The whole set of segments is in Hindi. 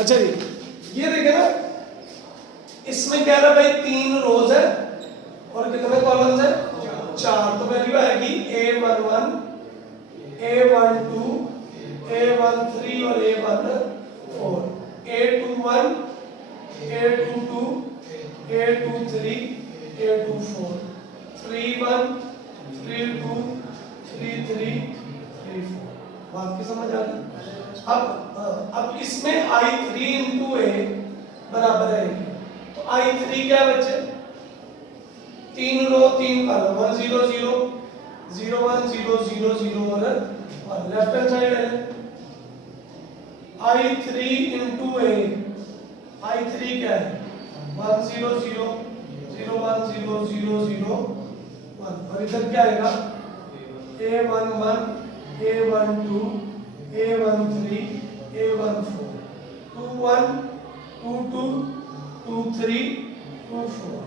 अच्छा जी, ये देखे ना, इसमें क्या है भाई, 3 रोज है और कितने कॉलम्स है, 4। तो वैल्यू आएगी A11, A12, A13 और A14, A21, A22, A23, A24, 31, 32, 33, 34। बात की समझ आ गई? अब इसमें I3 इंटू A बराबर है, तो I3 क्या बचे, 3 रो 3 कॉलम, 1 0 0 0 1 0 0 0 और लेफ्ट हैंड साइड है I3 इंटू A, I3 क्या है, 1 0 0 0 1 0 0 0 1, और इधर क्या आएगा, A11, A12, A13, A14, 21, 22, 23, 24,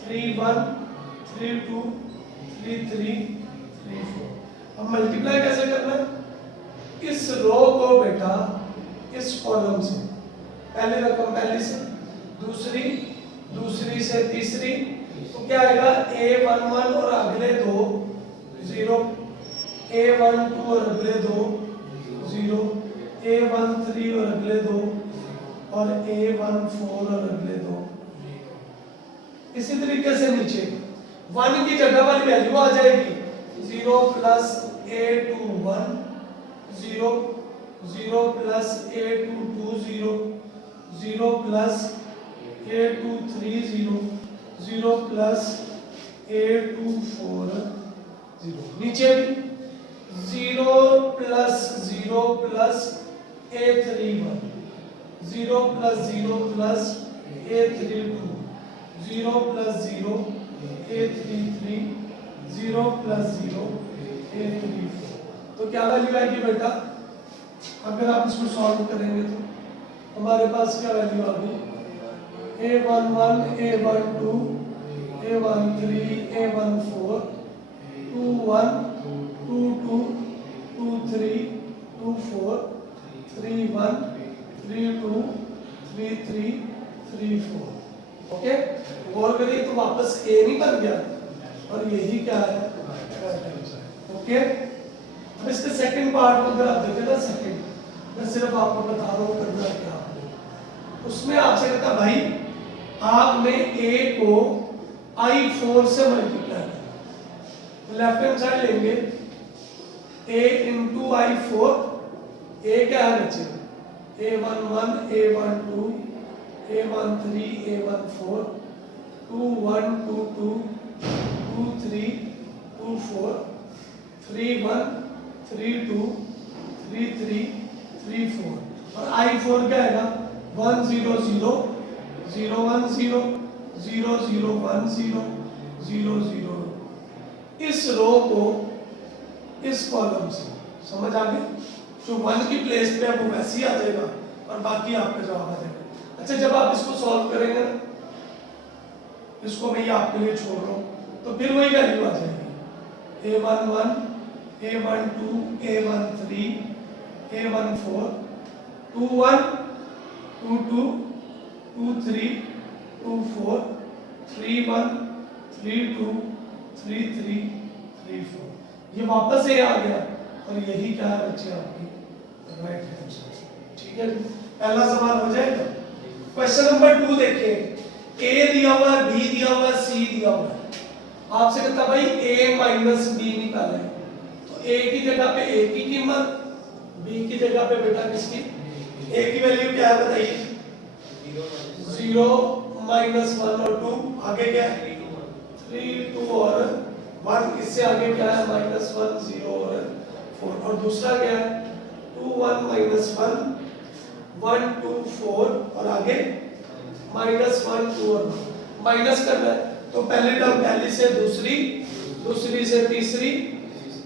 31, 32, 33, 34। अब मल्टीप्लाई कैसे करना है, इस रो को बेटा इस कॉलम से, पहले रकम पहली से, दूसरी से तीसरी, तो क्या आएगा, A11 और अगले दो 0, A12 और अगले दो 0, A13 और अगले दो, और A14 और अगले दो। इसी तरीके से नीचे 1 की जगह वाली वैल्यू आ जाएगी 0 plus A21 0, 0 plus A22 0, 0 plus A23 0, 0 plus A24 0। नीचे भी 0 plus 0 plus A31, 0 plus 0 plus A32, 0 plus 0 A33, 0 plus 0 A34। तो क्या वैल्यू आएगी बेटा, अगर आप इसको सॉल्व करेंगे तो हमारे पास क्या वैल्यू आ गई, A11, A12, A13, A14, 21, 22, 23, 24, 31, 32, 33, 34। Okay, और करिए तो वापस A नहीं बन गया, और यही क्या है, ओके। अब इसके सेकंड पार्ट में अगर आप देखें ना, सेकंड मैं सिर्फ आपको बता रहा हूँ करना क्या, उसमें आपसे कहता भाई आपने A को I4 से मल्टीप्लाई करना, लेफ्ट हैंड साइड लेंगे, A इंटू I4, A क्या है बच्चे, A11, A12, A13, A14, 21, 22, 23, 24, 31, 32, 33, 34, और I4 क्या आएगा, 1 0 0 0 1 0 0 0 1 0 0 0। इस रो को इस कॉलम से, समझ आ गई, जो 1 की प्लेस पे है वो वैसे ही आ जाएगा और बाकी आपका जवाब आ जाएगा। अच्छा, जब आप इसको सॉल्व करेंगे, इसको मैं आपके लिए छोड़ रहा हूँ, तो फिर वही वैल्यू आ जाएगी, A11, A12, A13, A14, 21, 22, 23, 24, 31, 32, 33, 34। ये वापस A आ गया, और यही क्या है बच्चे, आपकी राइट हैंड साइड। ठीक है, पहला सवाल हो जाएगा। क्वेश्चन नंबर 2 देखिए, A दिया हुआ है, B दिया हुआ है, C दिया हुआ है, आपसे कहता भाई A माइनस B निकाले, तो A की जगह पे A की कीमत, B की जगह पे बेटा किसकी, A की वैल्यू क्या है बताइए, 0 माइनस 1 और 2, आगे क्या है 3 2 और 1, इससे आगे क्या है माइनस 1 0 और 4, और दूसरा क्या है 2 1 माइनस 1 1 2 4, और आगे माइनस 1 2 और 1, माइनस करना है, तो पहले टर्म पहली से दूसरी, दूसरी से तीसरी,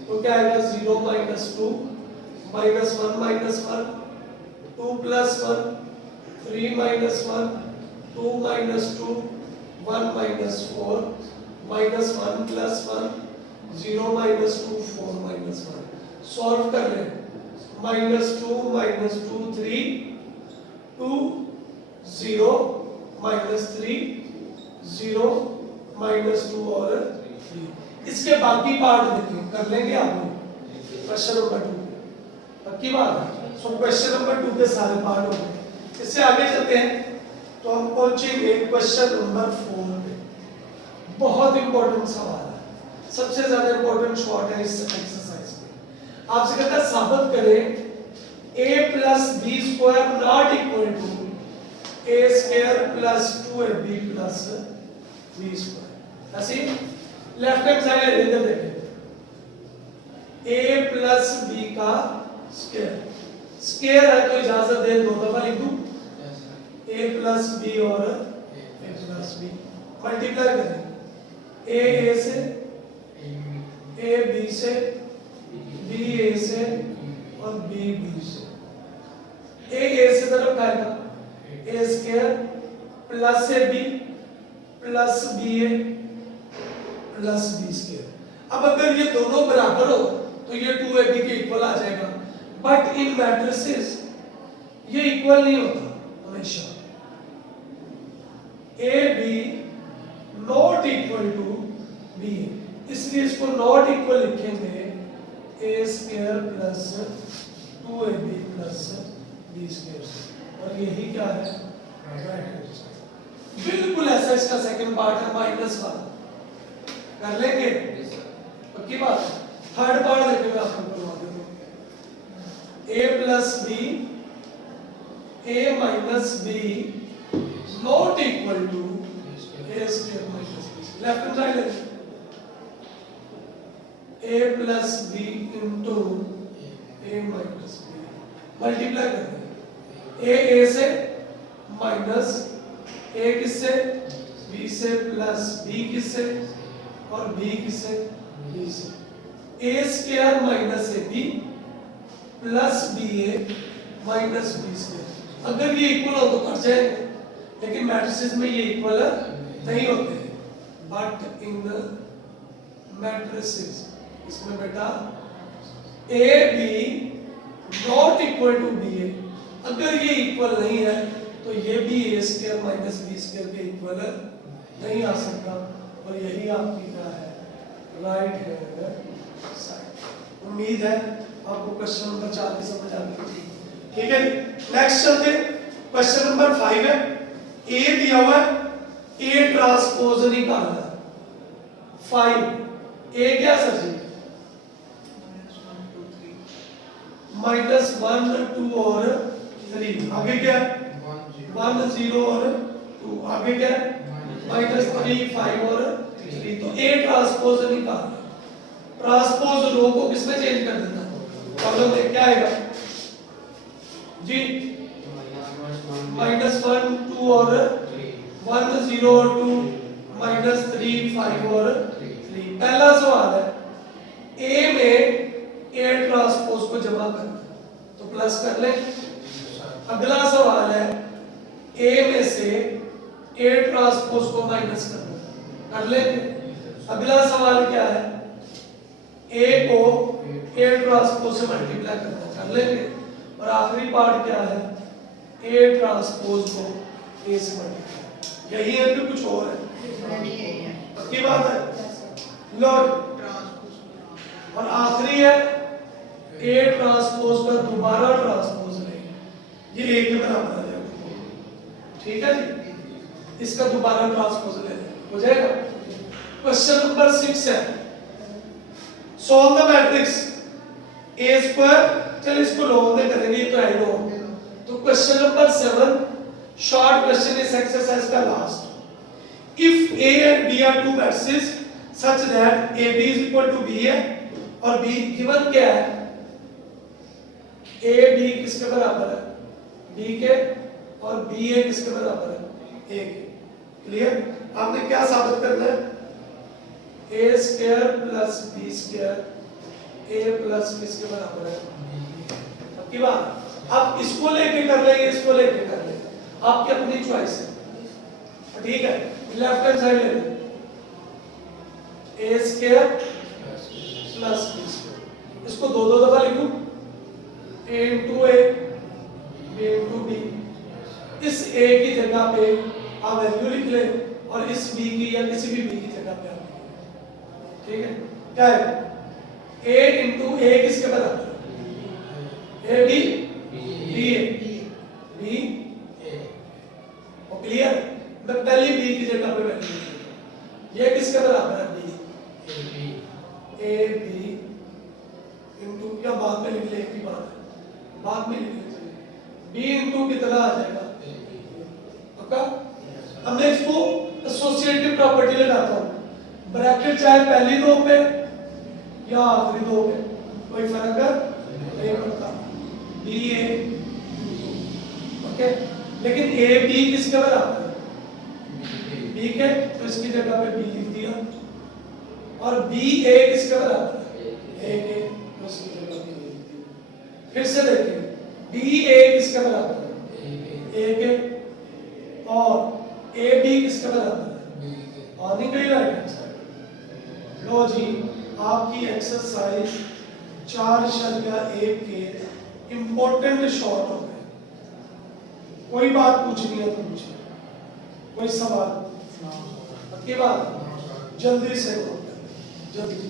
तो क्या आएगा 0 minus 2 minus 1 minus 1 2 plus 1 3 minus 1 2 minus 2 1 minus 4 minus 1 plus 1 0 minus 2 4 minus 1। Solve कर ले, -2 -2 3 2 0 -3 0 -2 और 3। इसके बाकी पार्ट देखें, कर लेंगे आप लोग क्वेश्चन नंबर 2। पक्की बात है। सो क्वेश्चन नंबर 2 के सारे पार्ट हो गए। इससे आगे चलते हैं तो हम पहुंचेंगे क्वेश्चन नंबर 4 पे। बहुत इंपॉर्टेंट सवाल है, सबसे ज्यादा इंपॉर्टेंट शॉर्ट है इस एक्सरसाइज में। आपसे कहता है साबित करें a plus b square not equal to a square plus 2ab plus b square। ऐसे लेफ्ट हैंड साइड इधर देखें, a plus b का स्क्वायर, स्क्वायर है तो इजाजत दे दो दफा लिख दूं, a plus b और a plus b मल्टीप्लाई करें, a से, a b से, b a से और b b से। a से तरफ आएगा a square plus ab plus ba plus b square. अब अगर ये दोनों बराबर हो तो ये 2ab के इक्वल आ जाएगा, बट इन मैट्रिसेस ये इक्वल नहीं होता हमेशा। ab not equal to b, इसलिए इसको नॉट इक्वल लिखेंगे a square plus 2ab plus b square. और यही क्या है, बिल्कुल ऐसा इसका सेकंड पार्ट है -1। कर लेंगे पक्की बात। थर्ड पार्ट देखेंगे आपको करवा देंगे, a plus b a minus b not equal to a square minus b। Left hand side लेंगे a plus b into a minus b, multiply कर देंगे a से माइनस a किससे, b से प्लस b किससे और b किससे, b से। a square minus ab plus ba minus b square. अगर ये इक्वल हो तो कर जाएंगे, लेकिन मैट्रिसेस में ये इक्वल नहीं होते हैं। बट इन मैट्रिसेस इसमें बेटा ab not equal to ba, अगर ये इक्वल नहीं है तो ये भी a square minus b square के इक्वल नहीं आ सकता। और यही आपकी क्या है, राइट हैंड साइड। उम्मीद है आपको क्वेश्चन नंबर 4 की समझ आ गई। ठीक है, नेक्स्ट चलते क्वेश्चन नंबर 5 है। a दिया हुआ है, a ट्रांसपोज निकालना। 5 a क्या सर जी, -1 2 और 3। आगे क्या है 1 0 और 2। आगे क्या है -3 5 और 3। तो a ट्रांसपोज निकालना। ट्रांसपोज रो को किसमें चेंज कर देना, कॉलम में क्या आएगा जी, -1 2 और 1 0 और 2 -3 5 और 3। पहला सवाल है a में a ट्रांसपोज को जमा करना, तो प्लस कर ले। अगला सवाल है a में से a ट्रांसपोज को माइनस करना, कर लेंगे। अगला सवाल क्या है, a को a ट्रांसपोज से मल्टीप्लाई करना, कर लेंगे। और आखिरी पार्ट क्या है, a ट्रांसपोज को a से मल्टीप्लाई। यही है कि कुछ और है, पक्की बात है। लो, और आखिरी है a ट्रांसपोज का दोबारा ट्रांसपोज लेंगे, ये a के बराबर आ जाएगा। ठीक है जी, इसका दोबारा ट्रांसपोज ले लें, हो जाएगा। क्वेश्चन नंबर 6 है, solve the matrix a square. चल इसको लॉन्ग में करेंगे, ये तो है लॉन्ग। तो क्वेश्चन नंबर 7 शॉर्ट क्वेश्चन इस एक्सरसाइज का last. If a and b are two matrices such that ab is equal to b है और b गिवन क्या है, a b किसके बराबर है, b के, और b a किसके बराबर है, a के। क्लियर। आपने क्या साबित करना है, a square plus b square a plus किसके बराबर है, अब की बात। आप इसको लेके कर लेंगे, इसको लेके कर लेंगे, आपकी अपनी चॉइस है। ठीक है, लेफ्ट हैंड साइड ले लें, a square plus b square. इसको दो दफा लिखूं, a into a b into b इस a की जगह पे आप वैल्यू लिख ले और इस b की या किसी भी b की जगह पे आप लिख, ठीक है? क्या है 8 इंटू a किसके बराबर है? a b b a b a और क्लियर। मैं पहली b की जगह पे वैल्यू लिख लेता, ये किसके बराबर है? b a b इंटू, या बाद में लिख ले, एक ही बात है, बाद में लिख ले, b इंटू कितना आ जाएगा? पक्का? अब मैं इसको एसोसिएटिव प्रॉपर्टी लगाता हूं, ब्रैकेट चाहे पहली दो पे या आखिरी दो पे कोई फर्क नहीं पड़ता, बी ए, ओके। लेकिन ए बी किसके बराबर है? बी के, तो इसकी जगह पे बी लिख दिया, और बी ए किसके बराबर है? ए के, तो इसकी जगह पे बी लिख दिया। फिर से देखिए, बी ए किसके बराबर है? ए के, और ए बी किसके बराबर है? और निकल राइट हैंड साइड। लो जी, आपकी एक्सरसाइज 4.1 के इंपॉर्टेंट शॉर्ट हो गए। कोई बात पूछनी है तो पूछिए, कोई सवाल? पक्की बात, जल्दी से जल्दी।